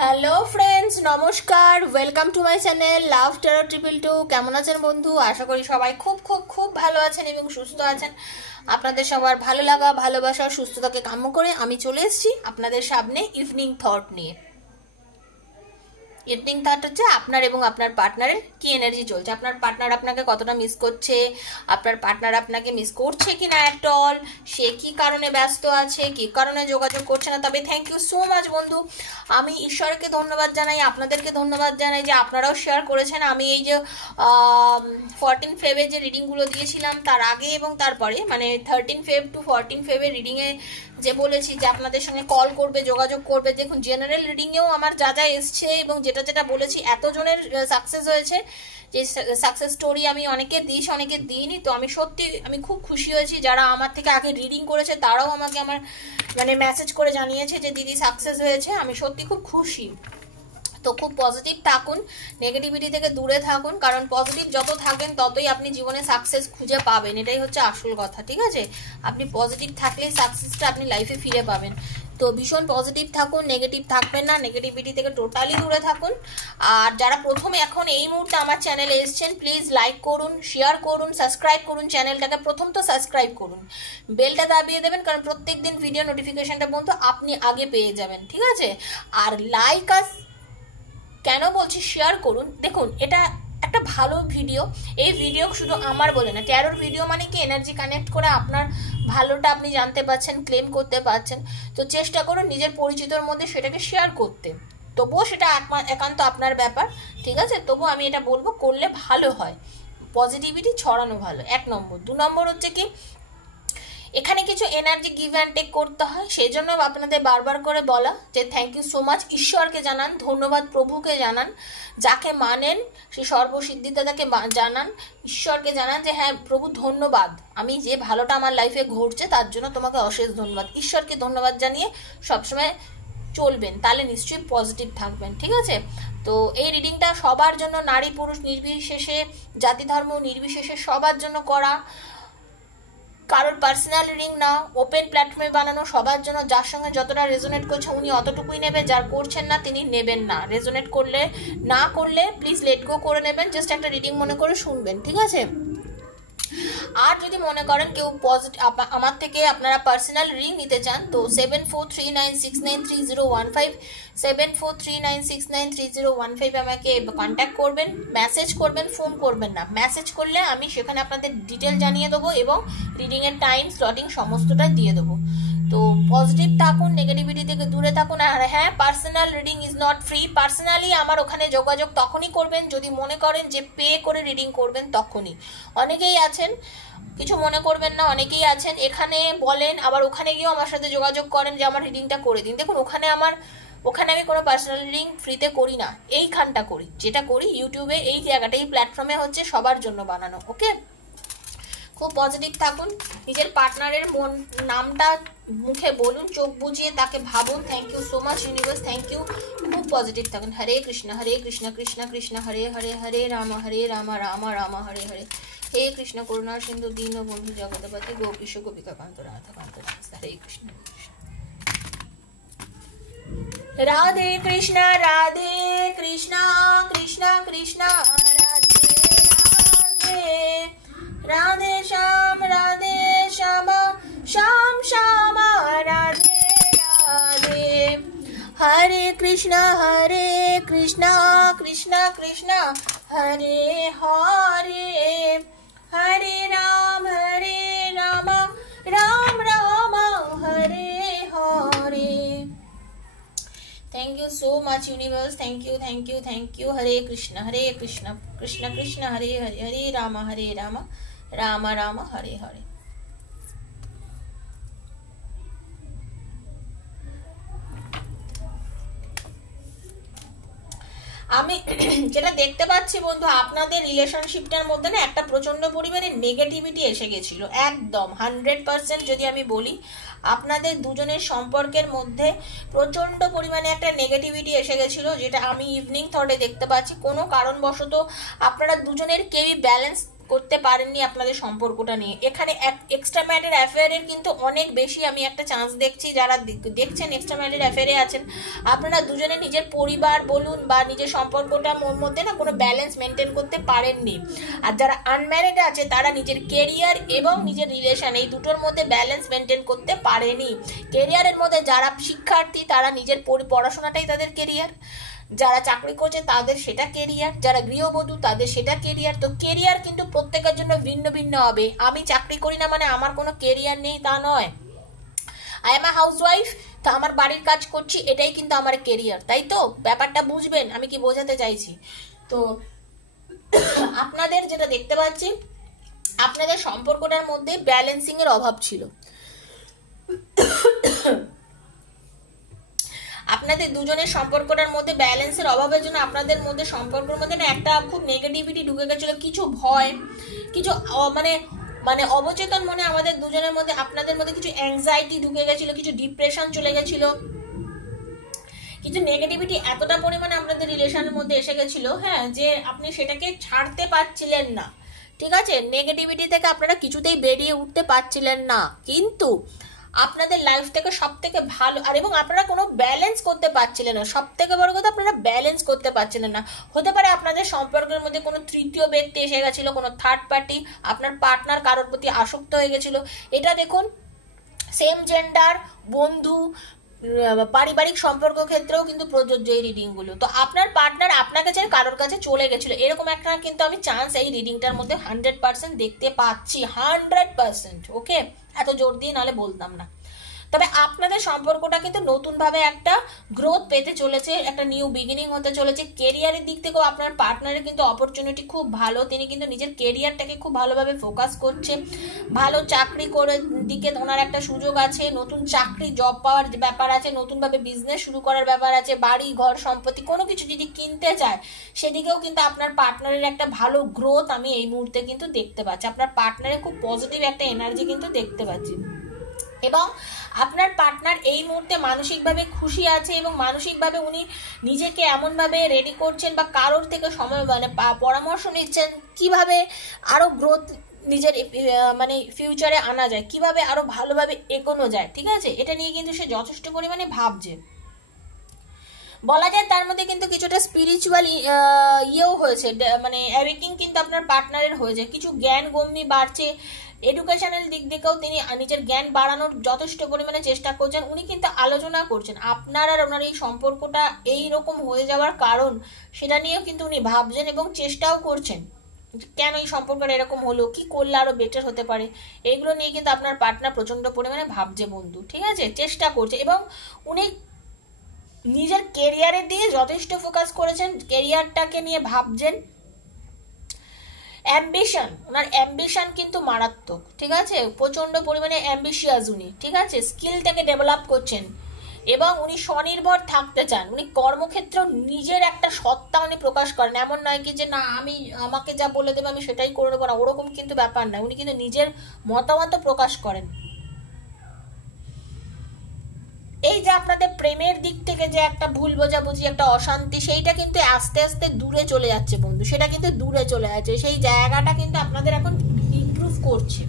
Hello friends, নমস্কার। Welcome to my channel love tarot 222। কেমন আছেন বন্ধু? আশা করি সবাই খুব খুব খুব ভালো আছেন এবং সুস্থ আছেন। আপনাদের সবার ভালো লাগা, ভালোবাসা, সুস্থতাকে কাম্য করে আমি চলে এসেছি আপনাদের সামনে ইভিনিং থট নিয়ে। ইভিনিং থট হচ্ছে আপনার এবং আপনার পার্টনারের কি এনার্জি চলছে, আপনার পার্টনার আপনাকে কতটা মিস করছে, আপনার পার্টনার আপনাকে মিস করছে কি না অ্যাট অল, সে কি কারণে ব্যস্ত আছে, কি কারণে যোগাযোগ করছে না। তবে থ্যাংক ইউ সো মাচ বন্ধু, আমি ঈশ্বরকে ধন্যবাদ জানাই, আপনাদেরকে ধন্যবাদ জানাই যে আপনারাও শেয়ার করেছেন। আমি এই যে 14 ফেবে যে রিডিংগুলো দিয়েছিলাম তার আগে এবং তারপরে, মানে 13 ফেব টু 14 ফেবের রিডিংয়ে যে বলেছি যে আপনাদের সঙ্গে কল করবে, যোগাযোগ করবে। দেখুন জেনারেল রিডিংয়েও আমার যা যা এসছে এবং যেটা যেটা বলেছি এতজনের সাকসেস হয়েছে, যে সাকসেস স্টোরি আমি অনেকে দিয়েছি, অনেকে দিইনি। তো আমি খুব খুশি হয়েছি, যারা আমার থেকে আগে রিডিং করেছে তারাও আমাকে আমার মেসেজ করে জানিয়েছে যে দিদি সাকসেস হয়েছে। আমি সত্যি খুব খুশি। তো খুব পজিটিভ থাকুন, নেগেটিভিটি থেকে দূরে থাকুন, কারণ পজিটিভ যত থাকেন ততই আপনি জীবনে সাকসেস খুঁজে পাবেন। এটাই হচ্ছে আসল কথা, ঠিক আছে? আপনি পজিটিভ থাকলেই সাকসেসটা আপনি লাইফে ফিরে পাবেন। তো ভীষণ পজিটিভ থাকুন, নেগেটিভ থাকবেন না, নেগেটিভিটি থেকে টোটালি দূরে থাকুন। আর যারা প্রথমে এখন এই মুহূর্তে আমার চ্যানেলে এসছেন, প্লিজ লাইক করুন, শেয়ার করুন, সাবস্ক্রাইব করুন চ্যানেলটাকে। প্রথম তো সাবস্ক্রাইব করুন, বেলটা দাবিয়ে দেবেন, কারণ প্রত্যেক দিন ভিডিও নোটিফিকেশনটা পর্যন্ত আপনি আগে পেয়ে যাবেন, ঠিক আছে? আর লাইক কেন বলছি শেয়ার করুন, দেখুন এটা একটা ভালো ভিডিও। এই ভিডিও শুধু আমার বলে না, ট্যারোর ভিডিও মানে কি এনার্জি কানেক্ট করে আপনার ভালোটা আপনি জানতে পারছেন, ক্লেম করতে পারছেন। তো চেষ্টা করুন নিজের পরিচিতর মধ্যে সেটাকে শেয়ার করতে। তবুও সেটা একান্ত আপনার ব্যাপার, ঠিক আছে? তবুও আমি এটা বলবো করলে ভালো হয়, পজিটিভিটি ছড়ানো ভালো, 1 নম্বর। 2 নম্বর হচ্ছে কি, এখানে কিছু এনার্জি গিভ অ্যান্ড টেক করতে হয়, সেই জন্য আপনাদের বারবার করে বলা যে থ্যাংক ইউ সো মাচ। ঈশ্বরকে জানান, ধন্যবাদ প্রভুকে জানান, যাকে মানেন সে সর্বসিদ্ধিদাতাকে জানান, ঈশ্বরকে জানান যে হ্যাঁ প্রভু ধন্যবাদ, আমি যে ভালোটা আমার লাইফে ঘটছে তার জন্য তোমাকে অশেষ ধন্যবাদ। ঈশ্বরকে ধন্যবাদ জানিয়ে সবসময় চলবেন, তাহলে নিশ্চয়ই পজিটিভ থাকবেন, ঠিক আছে? তো এই রিডিংটা সবার জন্য, নারী পুরুষ নির্বিশেষে, জাতি ধর্ম নির্বিশেষে সবার জন্য করা, কারোর পার্সোনাল রিডিং না, ওপেন প্ল্যাটফর্মে বানানো, সবার জন্য। যার সঙ্গে যতটা রেজোনেট করছে উনি অতটুকুই নেবে, যার করছেন না তিনি নেবেন না। রেজোনেট করলে না করলে প্লিজ লেট গো করে নেবেন, জাস্ট একটা রিডিং মনে করে শুনবেন, ঠিক আছে? আর যদি মনে করেন কেউ পজিটিভ আমার থেকে আপনারা পার্সোনাল রিডিং নিতে চান, তো 7439693015 7439693015 আমাকে কন্ট্যাক্ট করবেন, মেসেজ করবেন, ফোন করবেন না। মেসেজ করলে আমি সেখানে আপনাদের ডিটেল জানিয়ে দেবো এবং রিডিংয়ের টাইম স্লটিং সমস্তটা দিয়ে দেবো। তো পজিটিভ থাকুন, নেগেটিভিটি থেকে দূরে থাকুন। আর হ্যাঁ, personal reading is not free. Personally আমার ওখানে যোগাযোগ তখনই করবেন যদি মনে করেন যে পে করে রিডিং করবেন, তখনই। অনেকেই আছেন, কিছু মনে করবেন না, অনেকেই আছেন এখানে বলেন আবার ওখানে গিয়েও আমার সাথে যোগাযোগ করেন যে আমার রিডিংটা করে দিন। দেখুন ওখানে আমি কোনো পার্সোনাল রিডিং ফ্রিতে করি না, এইখানটা করি, যেটা করি ইউটিউবে, এই জায়গাটা, এই প্ল্যাটফর্মে হচ্ছে সবার জন্য বানানো। ওকে, খুব পজিটিভ থাকুন, নিজের পার্টনারের নামটা মুখে বলুন, চোখ বুজিয়ে তাকে ভাবুন। Thank you so much universe, thank you. খুব পজিটিভ থাকুন। হরে কৃষ্ণ কৃষ্ণ কৃষ্ণ হরে হরে, হরে রাম রাম রাম হরে হরে। হে কৃষ্ণ করুণা সিন্ধু দীন বন্ধু জগৎপতি গোপীশ গোপিকাকান্ত রাধাকান্ত। Hare Krishna. Radhe Krishna Krishna Krishna Radhe Radhe, Radhe Shyam Shyam Shyam Radhe Radhe. Hare Krishna Krishna Krishna Hare Hare, Hare Ram Ram Ram Hare Hare. Thank you so much universe, thank you. Hare Krishna Krishna Krishna Hare Hare, Hare Ram Ram Ram Hare Hare. আমি যেটা দেখতে পাচ্ছি বন্ধু, আপনাদের রিলেশনশিপটার মধ্যে না একটা প্রচন্ড পরিমাণে নেগেটিভিটি এসে গেছিল, একদম 100% যদি আমি বলি, আপনাদের দুজনের সম্পর্কের মধ্যে প্রচন্ড পরিমাণে একটা নেগেটিভিটি এসে গেছিল, যেটা আমি ইভিনিং থটে দেখতে পাচ্ছি। কোনো কারণবশত আপনারা দুজনের কেউই ব্যালেন্স করতে পারেননি আপনাদের সম্পর্কটা নিয়ে। এখানে এক্সট্রা ম্যারিড অ্যাফেয়ারের কিন্তু অনেক বেশি আমি একটা চান্স দেখছি। যারা দেখছেন এক্সট্রা ম্যারিড অ্যাফেয়ারে আছেন, আপনারা দুজনে নিজের পরিবার বলুন বা নিজের সম্পর্কটার মধ্যে না কোনো ব্যালেন্স মেনটেন করতে পারেননি। আর যারা আনম্যারিড আছে তারা নিজের কেরিয়ার এবং নিজের রিলেশন এই দুটোর মধ্যে ব্যালেন্স মেনটেন করতে পারেনি। কেরিয়ারের মধ্যে যারা শিক্ষার্থী তারা নিজের পড়াশোনাটাই তাদের কেরিয়ার, যারা চাকরি করছে তাদের সেটা কেরিয়ার, যারা গৃহবধূ তাদের সেটা কেরিয়ার। তো কেরিয়ার কিন্তু প্রত্যেকের জন্য ভিন্ন ভিন্ন হবে। আমি চাকরি করি না মানে আমার কোনো কেরিয়ার নেই তা নয়। I am a house wife, তো আমার বাড়ির কাজ করছি, এটাই কিন্তু আমার কেরিয়ার, তাই তো? ব্যাপারটা বুঝবেন আমি কি বোঝাতে চাইছি। তো আপনাদের যেটা দেখতে পাচ্ছি, আপনাদের সম্পর্কটার মধ্যে ব্যালেন্সিং এর অভাব ছিল। আপনাদের দুজনের সম্পর্কটার মধ্যে ব্যালেন্সের অভাবের জন্য আপনাদের মধ্যে সম্পর্কের মধ্যে না একটা খুব নেগেটিভিটি ঢুকে গেছিল, কিছু ভয়, কিছু মানে অবচেতন মনে আমাদের দুজনের মধ্যে, আপনাদের মধ্যে কিছু অ্যাংজাইটি ঢুকে গেছিল, কিছু ডিপ্রেশন চলে গেছিল, কিছু নেগেটিভিটি এতটা পরিমাণে আপনাদের রিলেশনের মধ্যে এসে গেছিল, হ্যাঁ, যে আপনি সেটাকে ছাড়তে পারছিলেন না। ঠিক আছে, নেগেটিভিটি থেকে আপনারা কিছুতেই বেরিয়ে উঠতে পারছিলেন না, কিন্তু আপনাদের লাইফ থেকে সব থেকে ভালো আর এবং আপনারা কোনো ব্যালেন্স করতে পারছিলেন না। সব থেকে বড় কথা, আপনারা ব্যালেন্স করতে পারছিলেন না। হতে পারে আপনাদের সম্পর্কের মধ্যে কোনো তৃতীয় ব্যক্তি এসে গেছিল, কোনো থার্ড পার্টি, আপনার পার্টনার কারোর প্রতি আসক্ত হয়ে গেছিল। এটা দেখুন সেম জেন্ডার, বন্ধু, পারিবারিক সম্পর্ক ক্ষেত্রেও কিন্তু প্রযোজ্য এই রিডিংগুলো। তো আপনার পার্টনার আপনাকে ছেড়ে কারোর কাছে চলে গেছিল, এরকম একটা কিন্তু আমি চান্স এই রিডিংটার মধ্যে 100% দেখতে পাচ্ছি, 100%। ওকে, এত জোর দিয়ে নাহলে বলতাম না। তবে আপনাদের সম্পর্কটা কিন্তু নতুনভাবে একটা গ্রোথ পেতে চলেছে, একটা নিউ বিগিনিং হতে চলেছে। কেরিয়ারের দিক থেকেও আপনার পার্টনারের কিন্তু অপরচুনিটি খুব ভালো, তিনি কিন্তু নিজের কেরিয়ারটাকে খুব ভালোভাবে ফোকাস করছে। ভালো চাকরি করে দিকে ওনার একটা সুযোগ আছে, নতুন চাকরি জব পাওয়ার ব্যাপার আছে, নতুনভাবে বিজনেস শুরু করার ব্যাপার আছে, বাড়ি ঘর সম্পত্তি কোনো কিছু যদি কিনতে চায় সেদিকেও কিন্তু আপনার পার্টনারের একটা ভালো গ্রোথ আমি এই মুহূর্তে কিন্তু দেখতে পাচ্ছি। আপনার পার্টনারের খুব পজিটিভ একটা এনার্জি কিন্তু দেখতে পাচ্ছি, এবং আপনার পার্টনার এই মুহূর্তে মানসিকভাবে খুশি আছে এবং মানসিকভাবে উনি নিজেকে এমনভাবে রেডি করছেন বা কারোর থেকে সময় মানে পরামর্শ নিচ্ছেন কিভাবে আরো গ্রোথ নিজের মানে ফিউচারে আনা যায়, কিভাবে আরো ভালোভাবে এগোনো যায়। ঠিক আছে, এটা নিয়ে কিন্তু সে যথেষ্ট পরিমাণে ভাবছে। বলা যায় তার মধ্যে কিন্তু কিছুটা স্পিরিচুয়াল ইয়েও হয়েছে, মানে অ্যাওয়েকিং কিন্তু আপনার পার্টনারের হয়েছে, কিছু জ্ঞান গম্যি বাড়ছে। এডুকেশনাল দিক থেকেও তিনি নিজের জ্ঞান বাড়ানোর যথেষ্ট পরিমাণে চেষ্টা করছেন। উনি কিন্তু আলোচনা করছেন আপনার আর ওনার এই সম্পর্কটা এইরকম হয়ে যাওয়ার কারণ, সেটা নিয়েও কিন্তু উনি ভাবছেন এবং চেষ্টাও করছেন, কেন এই সম্পর্কটা এরকম হলো, কি করলে আরো বেটার হতে পারে। এইগুলো নিয়ে কিন্তু আপনার পার্টনার প্রচন্ড পরিমাণে ভাবছে বন্ধু। ঠিক আছে, চেষ্টা করছে এবং উনি নিজের কেরিয়ারের দিকে যথেষ্ট ফোকাস করেছেন, কেরিয়ারটাকে নিয়ে ভাবছেন। অ্যাম্বিশন, ওনার অ্যাম্বিশন কিন্তু মারাত্মক। ঠিক আছে, প্রচন্ড পরিমাণে অ্যাম্বিশিয়াস উনি। ঠিক আছে, স্কিলটাকে ডেভেলপ করছেন এবং উনি স্বনির্ভর থাকতে চান। উনি কর্মক্ষেত্রে নিজের একটা সত্তা উনি প্রকাশ করেন, এমন নয় কি যে না আমি আমাকে যা বলে দেবে আমি সেটাই করে দেবো না, ওরকম কিন্তু ব্যাপার না। উনি কিন্তু নিজের মতামত প্রকাশ করেন। এই যে আপনাদের প্রেমের দিক থেকে যে একটা ভুল বোঝাবুঝি, একটা অশান্তি, সেইটা কিন্তু আস্তে আস্তে দূরে চলে যাচ্ছে বন্ধু, সেটা কিন্তু দূরে চলে যাচ্ছে। সেই জায়গাটা কিন্তু আপনাদের এখন ইমপ্রুভ করছে,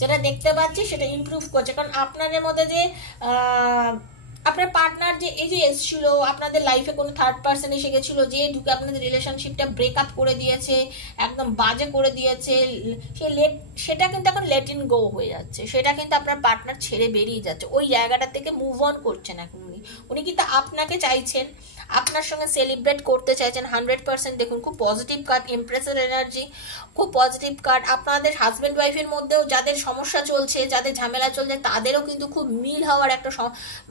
যেটা দেখতে পাচ্ছি সেটা ইমপ্রুভ করছে। কারণ আপনাদের মধ্যে যে আপনার পার্টনার যে এই যে এসেছিল আপনাদের লাইফে, কোনো থার্ড পার্সন এসে গেছিল যে ঢুকে আপনাদের রিলেশনশিপটা ব্রেকআপ করে দিয়েছে, একদম বাজে করে দিয়েছে, সেটা কিন্তু এখন লেট ইন গো হয়ে যাচ্ছে, সেটা কিন্তু আপনার পার্টনার ছেড়ে বেরিয়ে যাচ্ছে, ওই জায়গাটা থেকে মুভ অন করছেন এখন উনি কিন্তু আপনাকে চাইছেন, আপনার সঙ্গে সেলিব্রেট করতে চাইছেন 100%। দেখুন খুব পজিটিভ কার্ড, এমপ্রেসের এনার্জি, খুব পজিটিভ কার্ড। আপনাদের হাজব্যান্ড ওয়াইফের মধ্যেও যাদের সমস্যা চলছে, যাদের ঝামেলা চলছে, তাদেরও কিন্তু খুব মিল হওয়ার একটা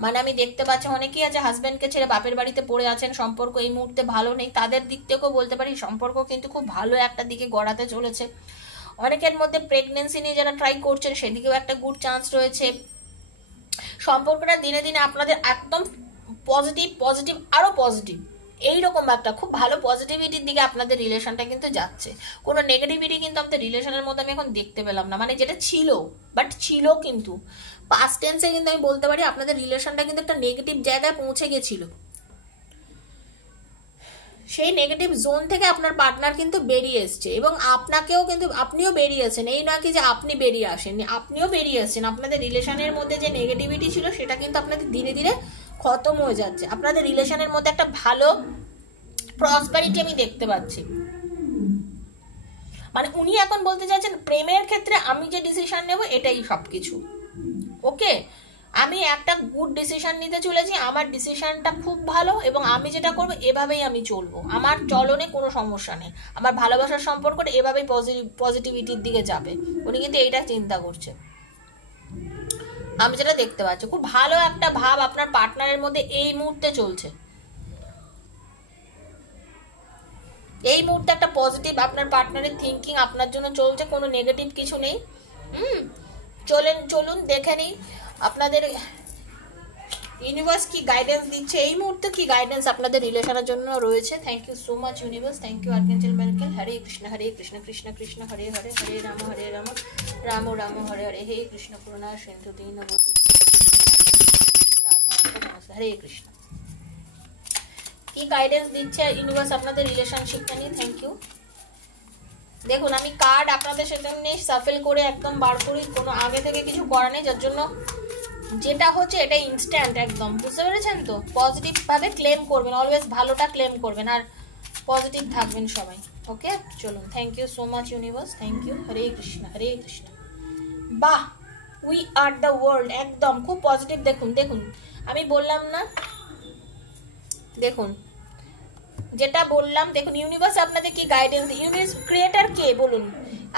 মানে আমি দেখতে পাচ্ছি। অনেকেই আছে হাজব্যান্ডকে ছেড়ে বাপের বাড়িতে পড়ে আছেন, সম্পর্ক এই মুহূর্তে ভালো নেই, তাদের দিক থেকেও বলতে পারি সম্পর্ক কিন্তু খুব ভালো একটা দিকে গড়াতে চলেছে। অনেকের মধ্যে প্রেগনেন্সি নিয়ে যারা ট্রাই করছেন সেদিকেও একটা গুড চান্স রয়েছে। সম্পর্কটা দিনে দিনে আপনাদের একদম পজিটিভ আরো পজিটিভ, এইরকম একটা খুব ভালো পজিটিভিটির দিকে আপনাদের রিলেশনটা কিন্তু যাচ্ছে। কোনো নেগেটিভিটি কিন্তু আমাদের রিলেশনের মধ্যে আমি এখন দেখতে পেলাম না, মানে যেটা ছিল বাট ছিল কিন্তু পাস্ট টেন্সে কিন্তু আমি বলতে পারি আপনাদের রিলেশনটা কিন্তু একটা নেগেটিভ জায়গায় পৌঁছে গেছিল, সেই নেগেটিভ জোন থেকে আপনার পার্টনার কিন্তু বেরিয়ে এসছে, এবং আপনাকেও কিন্তু আপনিও বেরিয়েছেন। এই নয় কি যে আপনি বেরিয়ে আসেননি, আপনিও বেরিয়ে এসছেন। আপনাদের রিলেশনের মধ্যে যে নেগেটিভিটি ছিল সেটা কিন্তু আপনাদের ধীরে ধীরে খতম হয়ে যাচ্ছে। আপনাদের রিলেশনের মধ্যে একটা ভালো প্রসপারিটি আমি দেখতে পাচ্ছি। মানে উনি এখন বলতে চাচ্ছেন প্রেমের ক্ষেত্রে আমি যে ডিসিশন নেব এটাই সবকিছু। ওকে, আমি একটা গুড ডিসিশন নিতে চলেছি, আমার ডিসিশনটা খুব ভালো, এবং আমি যেটা করবো এভাবেই আমি চলবো, আমার চলনে কোনো সমস্যা নেই, আমার ভালোবাসার সম্পর্কটা এভাবেই পজিটিভিটির দিকে যাবে। উনি কিন্তু এইটা চিন্তা করছে, আমি যেটা দেখতে পাচ্ছি। খুব ভালো একটা ভাব আপনার পার্টনারের মধ্যে এই মুহূর্তে চলছে। এই মুহূর্তে একটা পজিটিভ আপনার পার্টনারের থিঙ্কিং আপনার জন্য চলছে, কোনো নেগেটিভ কিছু নেই। চলুন দেখে নিই আপনাদের ইউনিভার্স কি গাইডেন্স দিচ্ছে এই মুহূর্তে, কি গাইডেন্স আপনাদের রিলেশনের জন্য রয়েছে। Thank you so much universe, thank you archangel Michael. Hare Krishna Krishna Krishna Hare Hare, Hare Ram Ram Ram Hare Hare, হে কৃষ্ণ করুণা সিন্ধু দীন বন্ধু রাধা, হরে কৃষ্ণ। কি গাইডেন্স দিচ্ছে ইউনিভার্স আপনাদের রিলেশনশিপটা নিয়ে? Thank you. দেখুন আমি কার্ড আপনাদের সামনে সাফেল করে একদম বার করি, কোনো আগে থেকে কিছু করা নেই, যার জন্য যেটা হচ্ছে এটা ইনস্ট্যান্ট একদম, বুঝতে পেরেছেন তো? পজিটিভ ভাবে ক্লেম করবেন, অলওয়েজ ভালোটা ক্লেম করবেন, আর পজিটিভ থাকবেন সবাই। ওকে, চলুন। Thank you so much universe, thank you. Hare Krishna Hare Krishna. বাহ, উই আর দ্য ওয়ার্ল্ড, একদম খুব পজিটিভ। দেখুন আমি বললাম না, দেখুন যেটা বললাম, দেখুন ইউনিভার্স আপনাদের কি গাইডেন্স। ইউনিভার্স ক্রিয়েটার কে বলুন?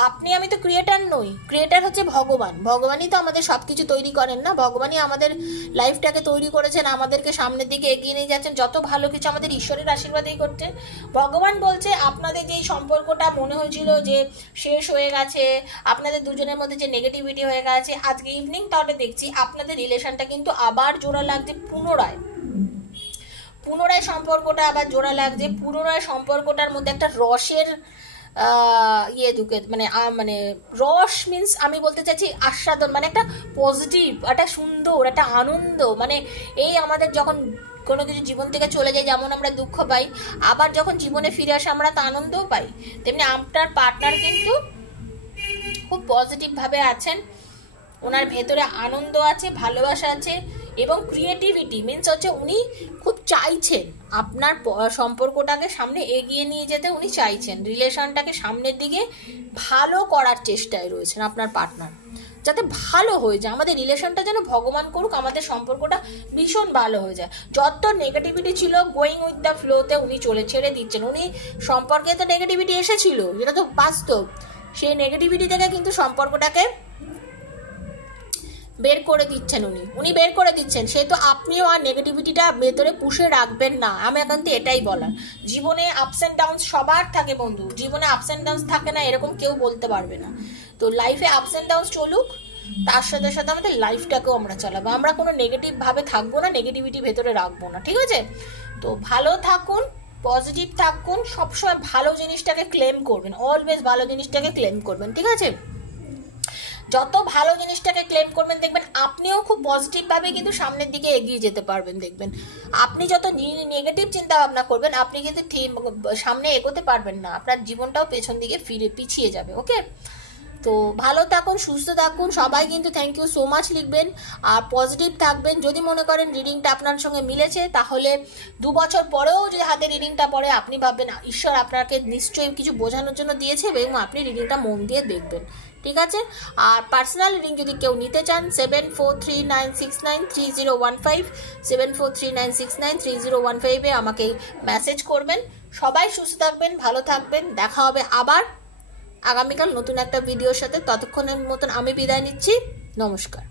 আপনি, আমি তো ক্রিয়েটার নই, ক্রিয়েটার হচ্ছে ভগবান। ভগবানই তো আমাদের সবকিছু তৈরি করেন না, ভগবানই আমাদের লাইফটাকে তৈরি করেছেন, আমাদেরকে সামনের দিকে এগিয়ে নিয়ে যাচ্ছেন। যত ভালো কিছু আমাদের ঈশ্বরের আশীর্বাদেই করছে। ভগবান বলছে আপনাদের যেই সম্পর্কটা মনে হয়েছিল যে শেষ হয়ে গেছে, আপনাদের দুজনের মধ্যে যে নেগেটিভিটি হয়ে গেছে, আজকে ইভিনিং তাহলে দেখছি আপনাদের রিলেশনটা কিন্তু আবার জোড়া লাগছে, পুনরায় সম্পর্কটা আবার জোড়া লাগছে, পুনরায় সম্পর্কটার মধ্যে একটা রসের ঢুকে, মানে রস মিন্স আমি বলতে চাইছি আস্বাদন, মানে একটা পজিটিভ, একটা সুন্দর, একটা আনন্দ। মানে এই আমাদের যখন কোনো কিছু জীবন থেকে চলে যায়, যেমন আমরা দুঃখ পাই, আবার যখন জীবনে ফিরে আসে আমরা তা আনন্দও পাই, তেমনি আপনার পার্টনার কিন্তু খুব পজিটিভভাবে আছেন, ওনার ভেতরে আনন্দ আছে, ভালোবাসা আছে, এবং ক্রিয়েটিভিটি মিন্স হচ্ছে উনি খুব চাইছেন আপনার সম্পর্কটাকে সামনে এগিয়ে নিয়ে যেতে, উনি চাইছেন রিলেশনটাকে সামনের দিকে ভালো করার চেষ্টায় রয়েছেন আপনার পার্টনার, যাতে ভালো হয়ে যায়। আমাদের রিলেশনটা যেন ভগবান করুক আমাদের সম্পর্কটা ভীষণ ভালো হয়ে যায়। যত নেগেটিভিটি ছিল গোয়িং উইথ দ্য ফ্লোতে উনি ছেড়ে দিচ্ছেন। উনি সম্পর্কে তো নেগেটিভিটি এসেছিল, যেটা তো বাস্তব, সেই নেগেটিভিটি থেকে কিন্তু সম্পর্কটাকে বের করে দিচ্ছেন উনি বের করে দিচ্ছেন। সেহেতু আপনিও আর নেগেটিভিটিটা ভেতরে পুষে রাখবেন না। আমি এখন তো এটাই বলার, জীবনে আপস অ্যান্ড ডাউনস সবার থাকে বন্ধু, জীবনে আপস অ্যান্ড ডাউনস থাকে না এরকম কেউ বলতে পারবে না। তো লাইফে আপস অ্যান্ড ডাউনস চলুক, তার সাথে সাথে আমাদের লাইফটাকেও আমরা চালাবো। আমরা কোনো নেগেটিভ ভাবে থাকবো না, নেগেটিভিটি ভেতরে রাখবো না, ঠিক আছে? তো ভালো থাকুন, পজিটিভ থাকুন, সবসময় ভালো জিনিসটাকে ক্লেম করবেন, অলওয়েজ ভালো জিনিসটাকে ক্লেম করবেন, ঠিক আছে? যত ভালো জিনিসটাকে ক্লেম করবেন দেখবেন আপনিও খুব পজিটিভভাবে কিন্তু সামনের দিকে এগিয়ে যেতে পারবেন। দেখবেন আপনি যত নেগেটিভ চিন্তা ভাবনা করবেন আপনি কিন্তু সামনে এগোতে পারবেন না, আপনার জীবনটাও পেছন দিকে পিছিয়ে যাবে। ওকে, তো ভালো থাকুন, সুস্থ থাকুন সবাই, কিন্তু থ্যাংক ইউ সো মাচ লিখবেন আর পজিটিভ থাকবেন। যদি মনে করেন রিডিংটা আপনার সঙ্গে মিলেছে, তাহলে 2 বছর পরেও যদি হাতে রিডিংটা পড়ে আপনি ভাববেন ঈশ্বর আপনাকে নিশ্চয়ই কিছু বোঝানোর জন্য দিয়েছে, এবং আপনি রিডিংটা মন দিয়ে দেখবেন, ঠিক আছে? আর পার্সোনাল রিডিং যদি কেউ নিতে চান 7439693015 7439693015 আমাকে মেসেজ করবেন। সবাই সুস্থ থাকবেন, ভালো থাকবেন, দেখা হবে আবার আগামীকাল নতুন একটা ভিডিওর সাথে। ততক্ষণের মতন আমি বিদায় নিচ্ছি, নমস্কার।